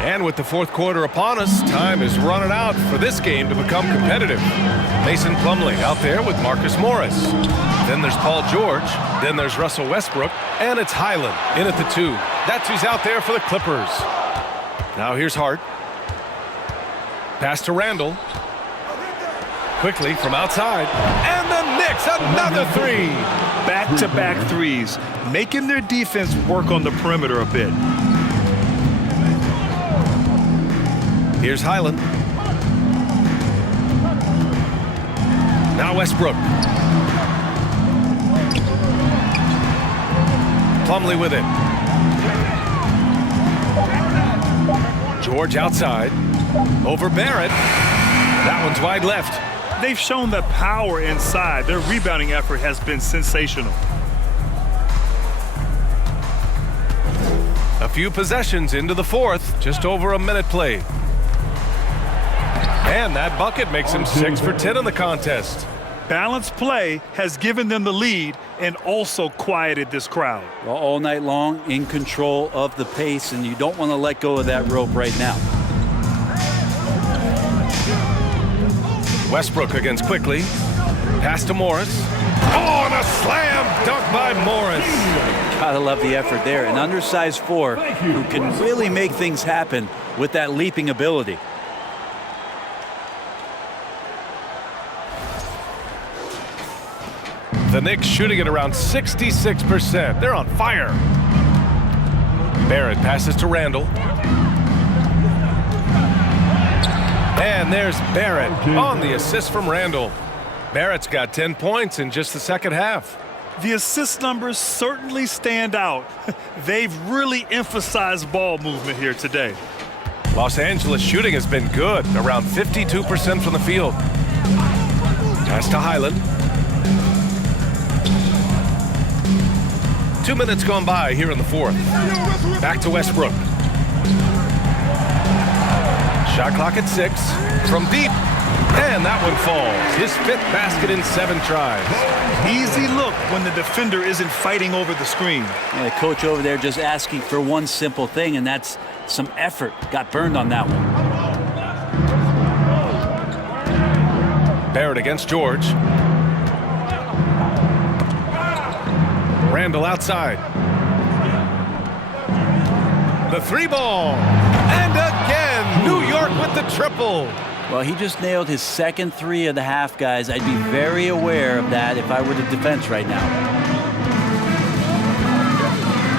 And with the fourth quarter upon us, time is running out for this game to become competitive. Mason Plumlee out there with Marcus Morris. Then there's Paul George. Then there's Russell Westbrook. And it's Highland in at the 2. That's who's out there for the Clippers. Now here's Hart. Pass to Randall. Quickly from outside. And the Knicks, another 3. Back-to-back threes, making their defense work on the perimeter a bit. Here's Highland. Now Westbrook. Plumlee with it. George outside. Over Barrett. That one's wide left. They've shown the power inside. Their rebounding effort has been sensational. A few possessions into the fourth. Just over a minute played. And that bucket makes him 6 for 10 in the contest. Balanced play has given them the lead and also quieted this crowd. Well, all night long, in control of the pace, and you don't want to let go of that rope right now. Westbrook against Quickly. Pass to Morris. Oh, and a slam dunk by Morris. Gotta love the effort there. An undersized 4 who can really make things happen with that leaping ability. The Knicks shooting at around 66%. They're on fire. Barrett passes to Randall. And there's Barrett on the assist from Randall. Barrett's got 10 points in just the second half. The assist numbers certainly stand out. They've really emphasized ball movement here today. Los Angeles shooting has been good, around 52% from the field. Pass to Highland. 2 minutes gone by here in the fourth. Back to Westbrook. Shot clock at 6. From deep. And that one falls. His 5th basket in 7 tries. Easy look when the defender isn't fighting over the screen. And the coach over there just asking for one simple thing, and that's some effort. Got burned on that one. Barrett against George. Randall outside. The 3-ball. And again, New York with the triple. Well, he just nailed his second 3 of the half, guys. I'd be very aware of that if I were the defense right now.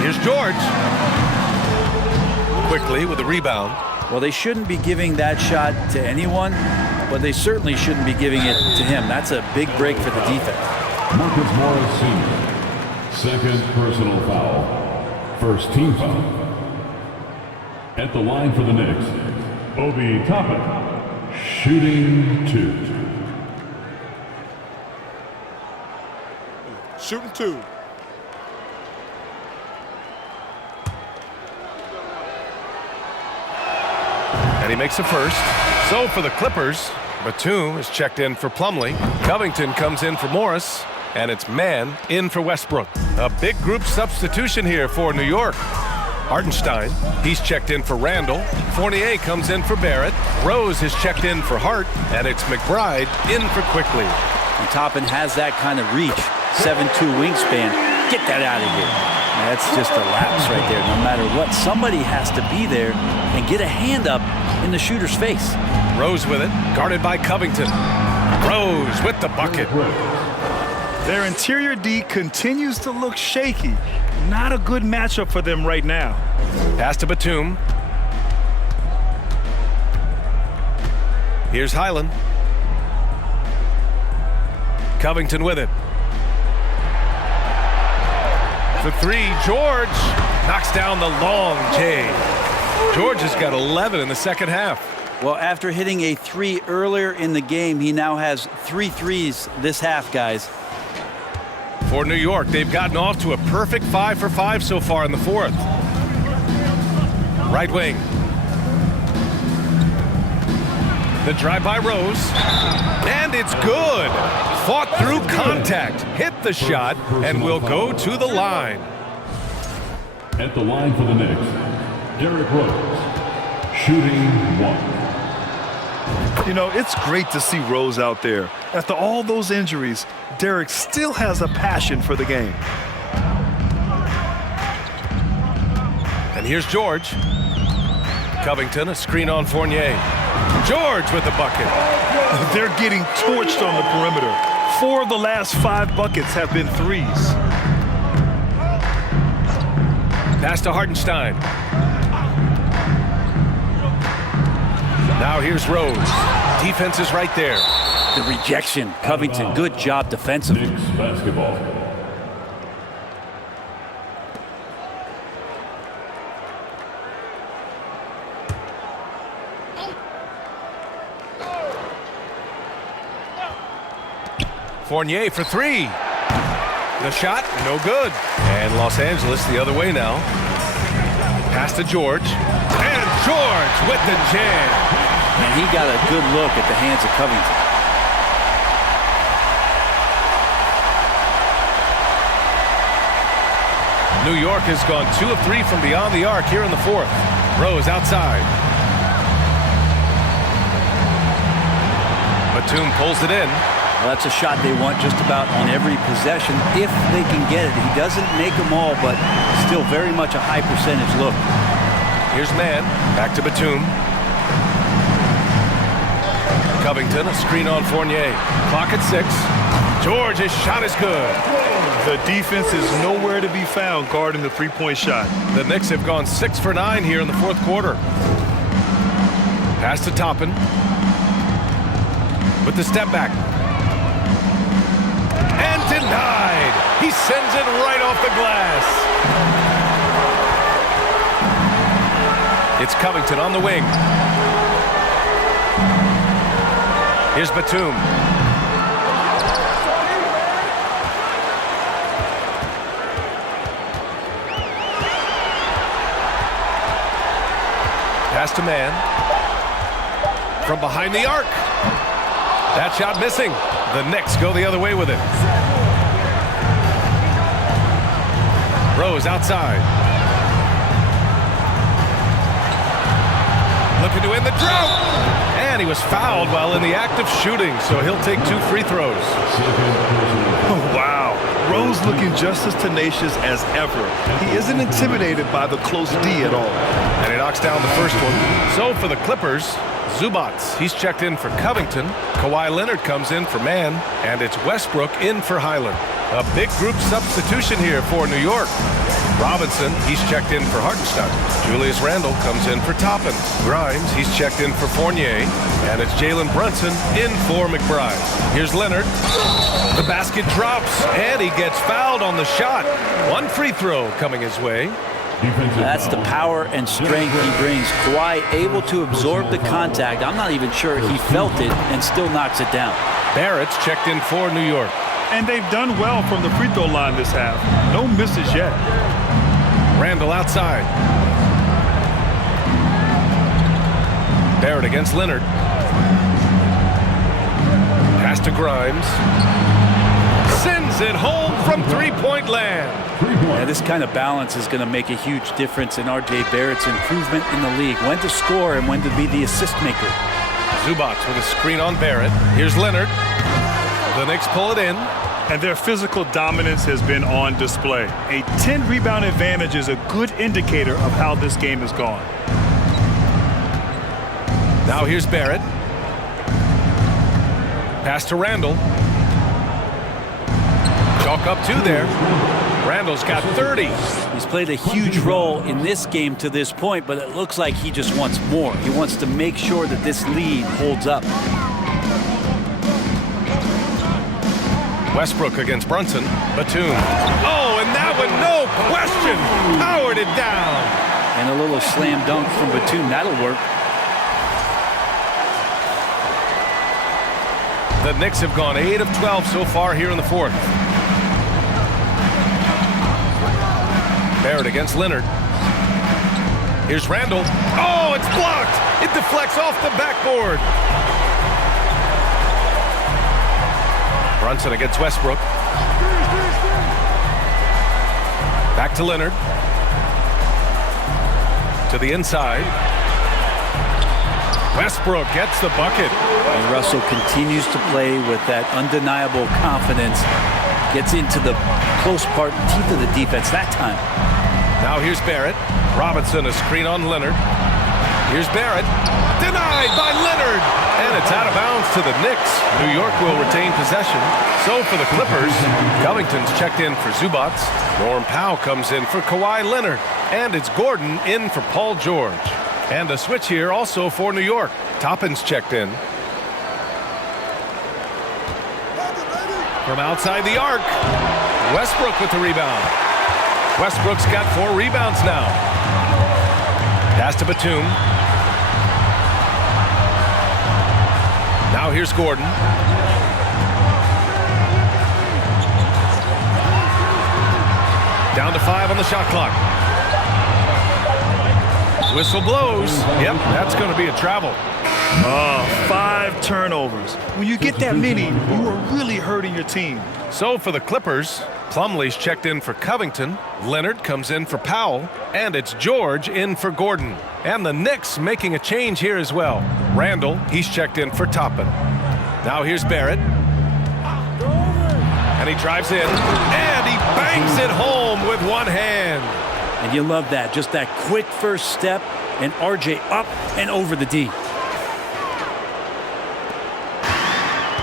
Here's George. Quickly with the rebound. Well, they shouldn't be giving that shot to anyone, but they certainly shouldn't be giving it to him. That's a big break for the defense. Marcus Morris Sr., second personal foul. First team foul. At the line for the Knicks, Obi Toppin, shooting 2. Shooting 2. And he makes a first. So for the Clippers, Batum is checked in for Plumlee. Covington comes in for Morris. And it's Mann in for Westbrook. A big group substitution here for New York. Hartenstein, he's checked in for Randall. Fournier comes in for Barrett. Rose is checked in for Hart. And it's McBride in for Quickly. And Toppin has that kind of reach. 7'2" wingspan. Get that out of here. That's just a lapse right there. No matter what, somebody has to be there and get a hand up in the shooter's face. Rose with it, guarded by Covington. Rose with the bucket. Their interior D continues to look shaky. Not a good matchup for them right now. Pass to Batum. Here's Highland. Covington with it. For 3, George knocks down the long J. George has got 11 in the second half. Well, after hitting a 3 earlier in the game, he now has 3 threes this half, guys. For New York, they've gotten off to a perfect 5 for 5 so far in the fourth. Right wing. The drive by Rose. And it's good. Fought through contact. Hit the shot and will go to the line. At the line for the Knicks, Derrick Rose, shooting 1. You know, it's great to see Rose out there. After all those injuries, Derrick still has a passion for the game. And here's George. Covington, a screen on Fournier. George with the bucket. They're getting torched on the perimeter. 4 of the last 5 buckets have been threes. Pass to Hartenstein. Now here's Rose. Defense is right there. The rejection. Covington, good job defensively. Knicks basketball. Fournier for 3. The shot, no good. And Los Angeles the other way now. Pass to George. And George with the jam. And he got a good look at the hands of Covington. New York has gone 2 of 3 from beyond the arc here in the fourth. Rose outside. Batum pulls it in. Well, that's a shot they want just about on every possession if they can get it. He doesn't make them all, but still very much a high percentage look. Here's Mann. Back to Batum. Covington, a screen on Fournier. Clock at 6. George, his shot is good. The defense is nowhere to be found guarding the three-point shot. The Knicks have gone 6 for 9 here in the fourth quarter. Pass to Toppin. With the step back. And denied. He sends it right off the glass. It's Covington on the wing. Here's Batum. Pass to Mann. From behind the arc. That shot missing. The Knicks go the other way with it. Rose outside. Looking to end the drought. And he was fouled while in the act of shooting, so he'll take 2 free throws. Oh, wow. Rose looking just as tenacious as ever. He isn't intimidated by the close D at all. And he knocks down the first one. So for the Clippers, Zubac, he's checked in for Covington. Kawhi Leonard comes in for Mann. And it's Westbrook in for Highland. A big group substitution here for New York. Robinson, he's checked in for Hartenstein. Julius Randle comes in for Toppin. Grimes, he's checked in for Fournier. And it's Jalen Brunson in for McBride. Here's Leonard. The basket drops, and he gets fouled on the shot. 1 free throw coming his way. That's the power and strength he brings. Kawhi able to absorb the contact. I'm not even sure he felt it and still knocks it down. Barrett's checked in for New York. And they've done well from the free throw line this half. No misses yet. Randle outside. Barrett against Leonard. Pass to Grimes. Sends it home from three-point land. Yeah, this kind of balance is going to make a huge difference in R.J. Barrett's improvement in the league. When to score and when to be the assist maker. Zubac with a screen on Barrett. Here's Leonard. The Knicks pull it in. And their physical dominance has been on display. A 10-rebound advantage is a good indicator of how this game has gone. Now here's Barrett. Pass to Randle. Chalk up 2 there. Randle's got 30. He's played a huge role in this game to this point, but it looks like he just wants more. He wants to make sure that this lead holds up. Westbrook against Brunson. Batum. Oh, and that one, no question, powered it down. And a little slam dunk from Batum. That'll work. The Knicks have gone 8 of 12 so far here in the fourth. Barrett against Leonard. Here's Randall. Oh, it's blocked. It deflects off the backboard. Brunson against Westbrook. Back to Leonard. To the inside. Westbrook gets the bucket. And Russell continues to play with that undeniable confidence. Gets into the close part, teeth of the defense that time. Now here's Barrett. Robinson, a screen on Leonard. Here's Barrett. Denied by Leonard. And it's out of bounds to the Knicks. New York will retain possession. So for the Clippers, Covington's checked in for Zubats. Norm Powell comes in for Kawhi Leonard. And it's Gordon in for Paul George. And a switch here also for New York. Toppin's checked in. From outside the arc, Westbrook with the rebound. Westbrook's got 4 rebounds now. Pass to Batum. Now here's Gordon. Down to 5 on the shot clock. Whistle blows. Yep, that's going to be a travel. 5 turnovers. When you get that many, you are really hurting your team. So for the Clippers, Plumlee's checked in for Covington. Leonard comes in for Powell. And it's George in for Gordon. And the Knicks making a change here as well. Randall, he's checked in for Toppin. Now here's Barrett. And he drives in. And he bangs it home with one hand. And you love that. Just that quick first step. And RJ up and over the D.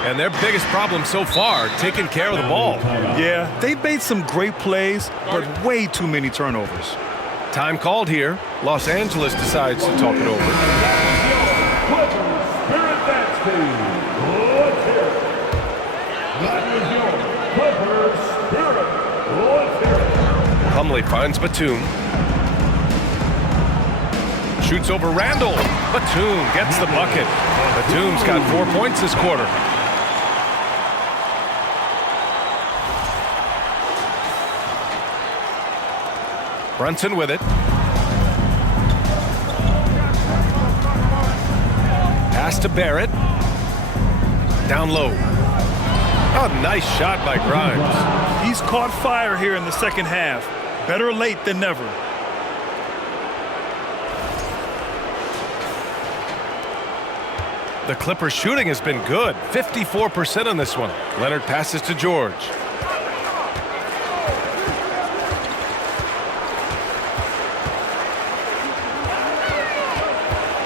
And their biggest problem so far, taking care of the ball. Yeah, they made some great plays, but way too many turnovers. Time called here. Los Angeles decides to talk it over. Plumlee finds Batum. Shoots over Randall. Batum gets the bucket. Batum's got 4 points this quarter. Brunson with it. Pass to Barrett. Down low. A nice shot by Grimes. He's caught fire here in the second half. Better late than never. The Clippers shooting has been good. 54% on this one. Leonard passes to George.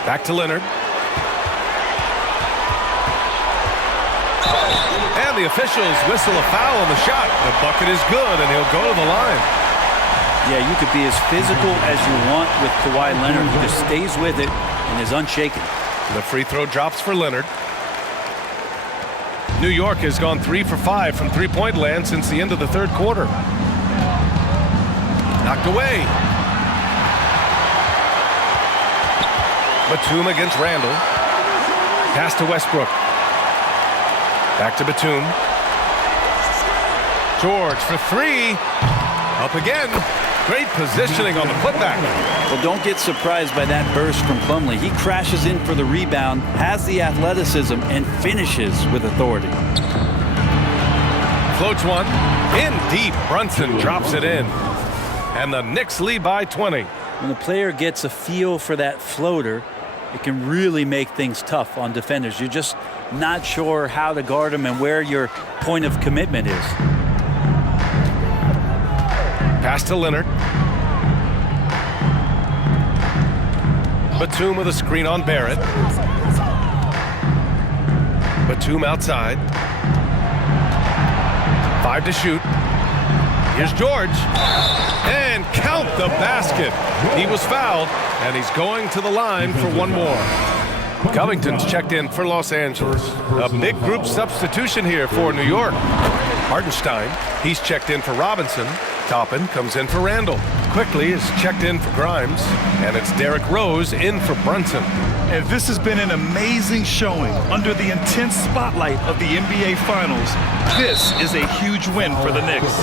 Back to Leonard. And the officials whistle a foul on the shot. The bucket is good, and he'll go to the line. Yeah, you could be as physical as you want with Kawhi Leonard. He just stays with it and is unshaken. The free throw drops for Leonard. New York has gone 3 for 5 from three-point land since the end of the third quarter. Knocked away. Batum against Randall. Pass to Westbrook. Back to Batum. George for 3. Up again. Great positioning on the putback. Well, don't get surprised by that burst from Plumlee. He crashes in for the rebound, has the athleticism, and finishes with authority. Floats one. In deep. Brunson drops it in. And the Knicks lead by 20. When a player gets a feel for that floater, it can really make things tough on defenders. You're just not sure how to guard them and where your point of commitment is. Pass to Leonard. Batum with a screen on Barrett. Batum outside. 5 to shoot. Here's George. And count the basket. He was fouled, and he's going to the line for one more. Covington's checked in for Los Angeles. A big group substitution here for New York. Hartenstein, he's checked in for Robinson. Toppin comes in for Randall. quickly is checked in for Grimes, and it's Derrick Rose in for Brunson. And this has been an amazing showing under the intense spotlight of the NBA Finals. This is a huge win for the Knicks.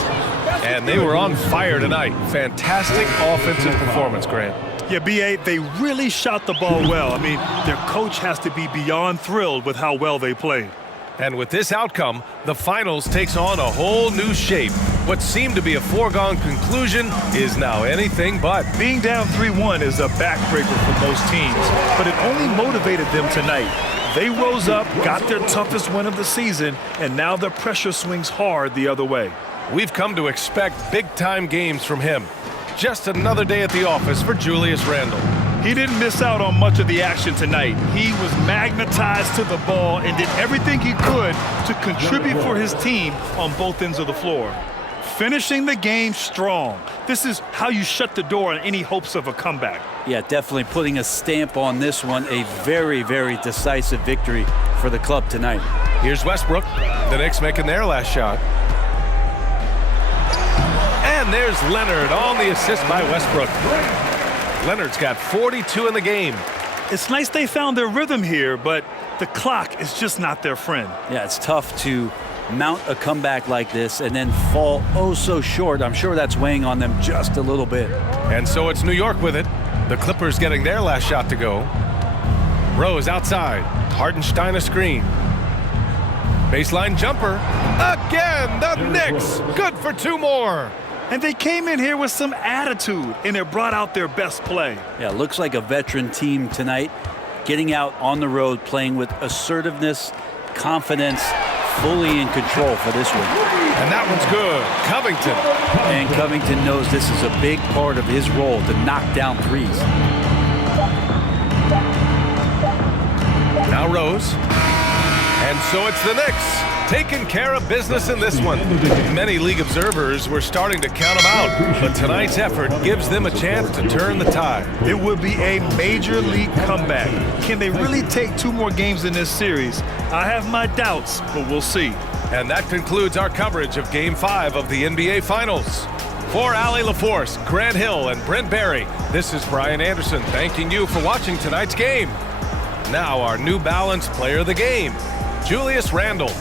And they were on fire tonight. Fantastic offensive performance, Grant. Yeah, B.A., they really shot the ball well. I mean, their coach has to be beyond thrilled with how well they played. And with this outcome, the finals takes on a whole new shape. What seemed to be a foregone conclusion is now anything but. Being down 3-1 is a backbreaker for most teams, but it only motivated them tonight. They rose up, got their toughest win of the season, and now the pressure swings hard the other way. We've come to expect big-time games from him. Just another day at the office for Julius Randle. He didn't miss out on much of the action tonight. He was magnetized to the ball and did everything he could to contribute for his team on both ends of the floor. Finishing the game strong. This is how you shut the door on any hopes of a comeback. Yeah, definitely putting a stamp on this one. A very, very decisive victory for the club tonight. Here's Westbrook. The Knicks making their last shot. And there's Leonard on the assist by Westbrook. Leonard's got 42 in the game. It's nice they found their rhythm here, but the clock is just not their friend. Yeah, it's tough to mount a comeback like this and then fall oh so short. I'm sure that's weighing on them just a little bit. And so it's New York with it. The Clippers getting their last shot to go. Rose outside. Hartenstein a screen. Baseline jumper. Again, the Knicks. Good for two more. And they came in here with some attitude, and it brought out their best play. Yeah, looks like a veteran team tonight, getting out on the road, playing with assertiveness, confidence, fully in control for this one. And that one's good. Covington. And Covington knows this is a big part of his role to knock down threes. Now Rose. And so it's the Knicks taking care of business in this one. Many league observers were starting to count them out, but tonight's effort gives them a chance to turn the tide. It would be a major league comeback. Can they really take two more games in this series? I have my doubts, but we'll see. And that concludes our coverage of Game 5 of the NBA Finals. For Allie LaForce, Grant Hill, and Brent Barry, this is Brian Anderson thanking you for watching tonight's game. Now our New Balance Player of the Game, Julius Randle.